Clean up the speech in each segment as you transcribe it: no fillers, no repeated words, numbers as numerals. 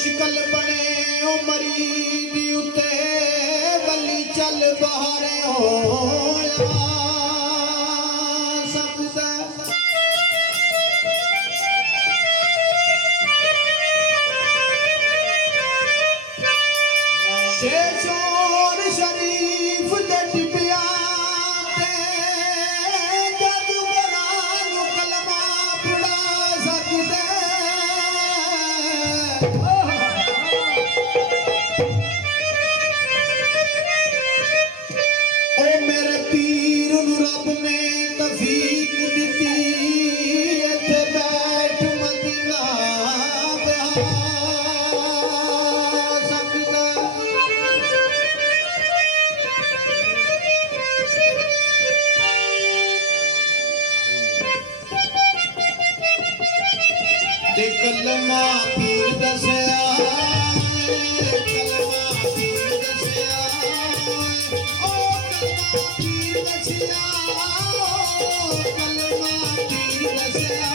मुश्किल बने ओ मरीद उते बली चल बाहर होया सकदा शेर शरीफ दे टिबिया ते जादूगरां नू कलमा पढ़ा सकदे ओ मेरे पीर नू रब ने तौफीक दिती इत्थे बैठ मदीना बहा सकदा ते कलमा पीर दसया कलमा पीर दसया ओ कलमा पीर दसया कलमा पीर दसया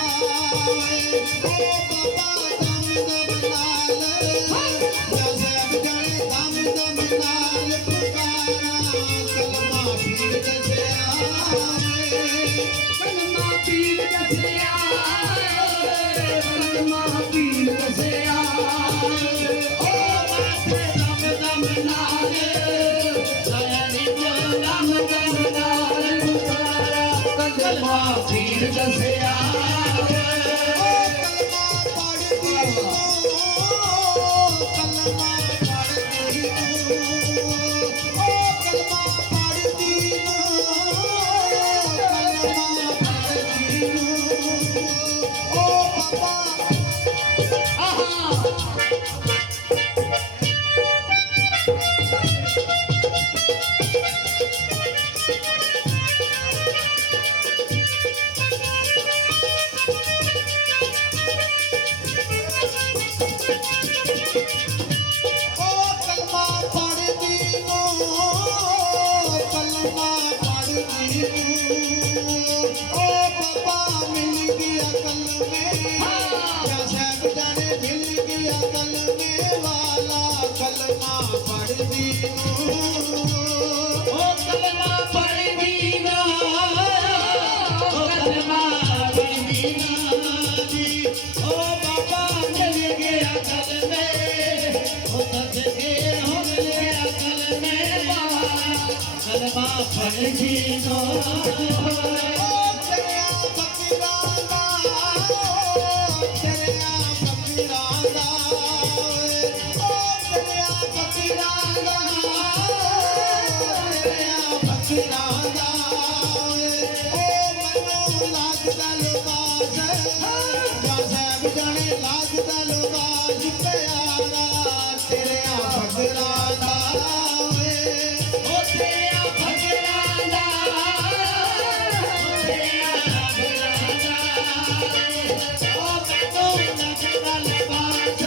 ओ बाबा दम दम नाल या ज़ैब जाने दम दम नाल पुकारा कलमा पीर दसया कलमा पीर दसया कलमा पीर दसया ओ माथे दम दम नाल दम दम नाल पुकारा कलमा पीर दसया ओ कलमा पढ़दी कलमा पढ़दी ओ कलमा पढ़दी कलमा पढ़दी ओ बाबा ओ कलमा पढ़दी कलमा पढ़दी ओ बाबा मिल गया कलमे या ज़ैब जाने मिल गया कलमे वाला कलमा पढ़दी ओ कलमा पढ़दी ना ओ कलमा पढ़दी ना ओ बाबा मिल गया कलमे ओ सदके हो मिल गया कलमे वाला कलमा पढ़दी ना ओ तेरा फकीराना तेरा फकीराना ओ तेरा फकीराना तेरा फकीराना ओ मनो लागदा लबास या ज़ैब जाने लागदा लबास प्यारा तेरा फकीराना ओ तेरा भगराना तेरा भगराना ओ मनो लगदा लबास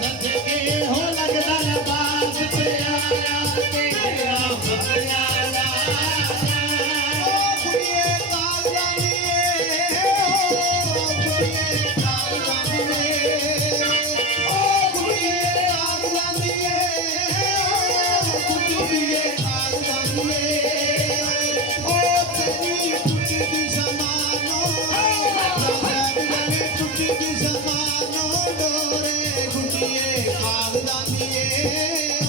सदके हो लगदा लबास प्यारा तेरा भगराना ओ कुड़िए कालजानिए ओ कुड़िए कालजानिए ओ कुड़िए कालजानिए ओ कुड़िए कालजानिए ओ तेरी टूटी दी समानो ज़ैब जाने टूटी दी समानो डोरे कुड़िए कालजानिए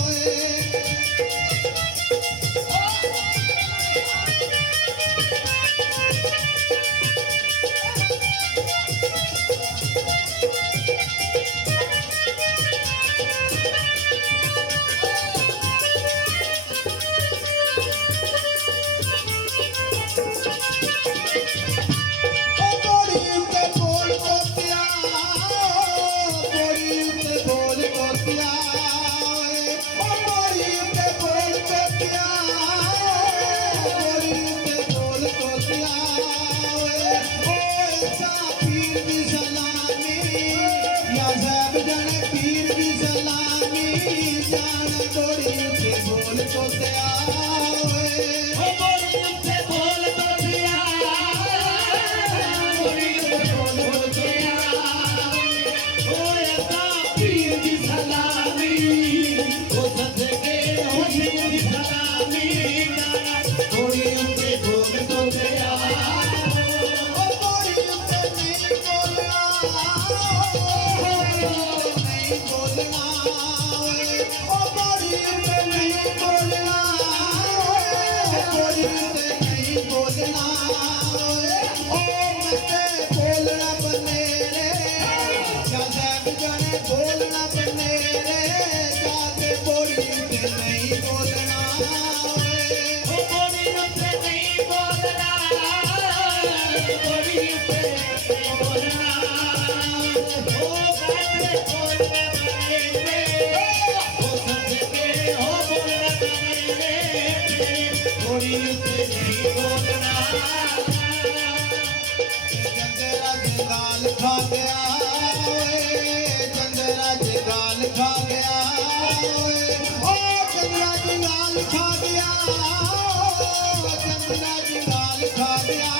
ओए ओ बोड़ी उते बोल कोतिया बोड़ी उते बोल कोतिया ओ बोड़ी उते बोल कोतिया बोड़ी उते बोल कोतिया ओ ऐसा पीर दी सलामी या ज़ैब जाने पीर दी सलामी जान बोड़ी उते बोल कोतिया ओ बोल उठे बोल तो दिया बोल उठे बोल तो दिया ओ ऐसा सलामी ओ सदके हो सिर दी सलामी थोड़ी उनके बोल तो गया ओ कोड़ी उत्ते नहीं बोलना नहीं बोलना ओ कोड़ी उत्ते नहीं बोलना कोड़ी उत्ते नहीं बोलना ओ मते बोलना बनेरे या सब जाने बोलना बनेरे जाके कोड़ी उत्ते नहीं बोलना ओ कोड़ी उनसे नहीं बोलना कोड़ी उनसे नहीं बोलना ओ बातें बोलना बनेरे ओ सदके हो बोलना बनेरे थोड़ी उनसे नहीं बोलना जंगला जंगाल खा गया जंगला जंगाल खा गया ओ जंगला जंगाल खा गया जंगला जंगाल खा गया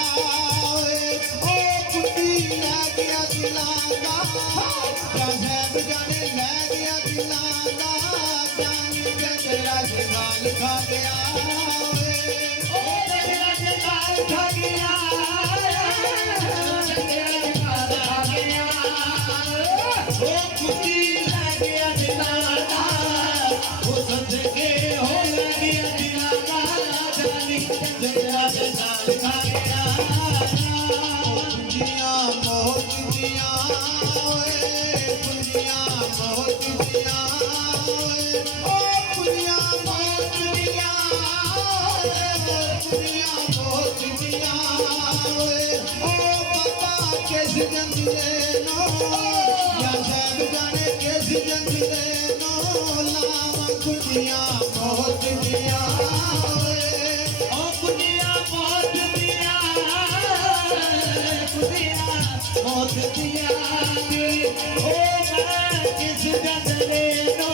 ओ कुत्ती ले गया दिलागा क्या सब जाने ले गया दिलागा जानी जंगला जंगाल खा गया ओ जंगला जंगाल खा गया जंगला जंगाल खा गया ओ कुत्ती ले गया दिलागा ओ सदके हो ले गया दिलागा जानी जंगला जंगाल खा गया कुंजियां मोहत दियां कुंजियां मोहत दियां ओ कुंजियां मोहत दियां कुंजियां मोहत दियां ओ बाबा किस जंगले नो या सब जाने किस जंगले नो लावा कुंजियां मोहत दियां ओ कुड़िया बहुत दिया कुड़िया बहुत दिया ओ मैं किस जंगले नो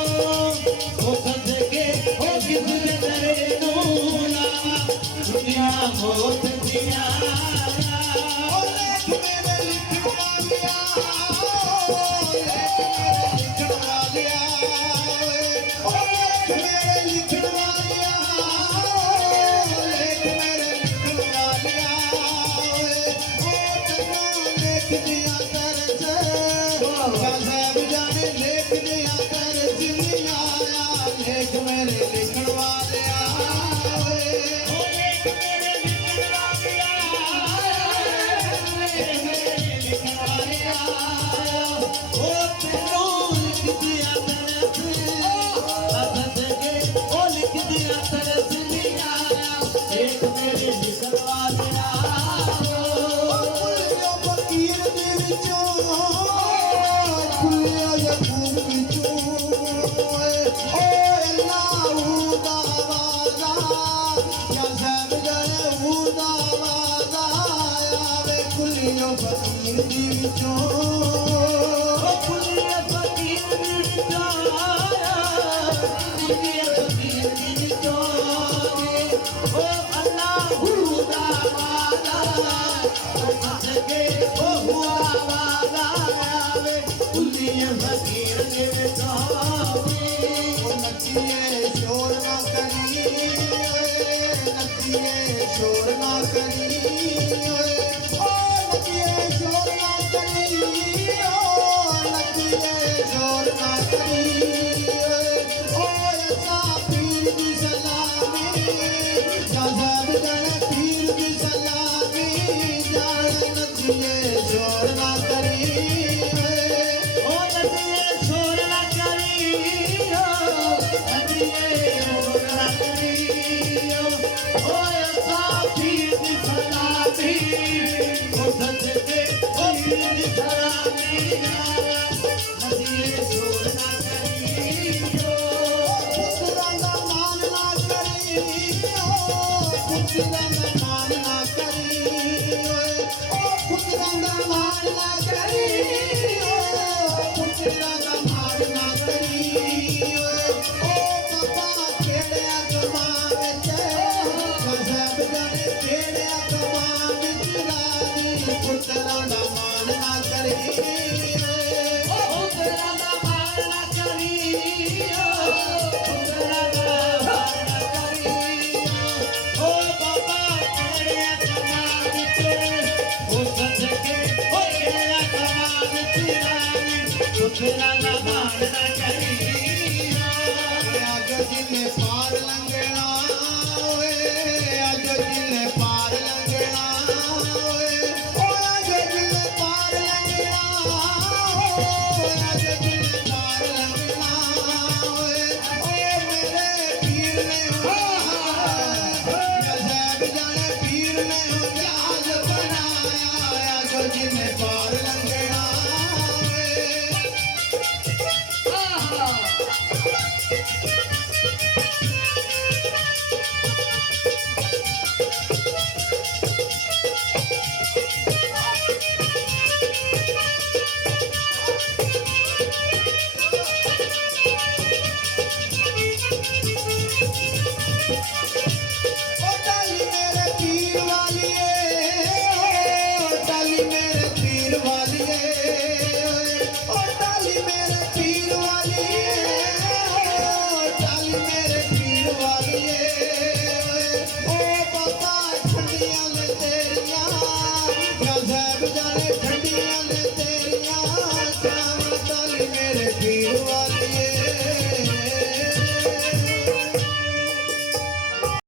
ओ सदके ओ किस जंगले नो लावा कुड़िया बहुत दिया ओ लेख मेरे लिखवा लिया ओ लेख मेरे लिखवा लिया ओ लेख मेरे लिखवा लिया ओ लेख मेरे लिखवा लिया ओ तन्नू लेख दिया तरस या सब जाने लेख दिया तरस नहीं आया लेख मेरे लिखवा लिया ओ लेख मेरे लिखवा लिया लेख मेरे लिखवा लिया ओ तन्नू लिख दिया तरस सदके ओ लिख दिया तरस लिया लेख मेरे लिखवा लिया खुल्लिया फकीर दे विचों खुल्लिया यकूब विचों ओ अल्लाह दा वादा या सब जाने दा वादा आवे खुल्लिया फकीर दे विचों ओ खुल्लिया फकीर दी विचों खुल्लिया फकीर दी विचों ओ अल्लाह दा वादा ओ सदके ओ हुआ वादा आवे खुल्लिया फकीर दी विचों ओ नचिए शोर ना करी नचिए शोर ना करी ओ नचिए शोर ना करी ओ नचिए शोर ना करी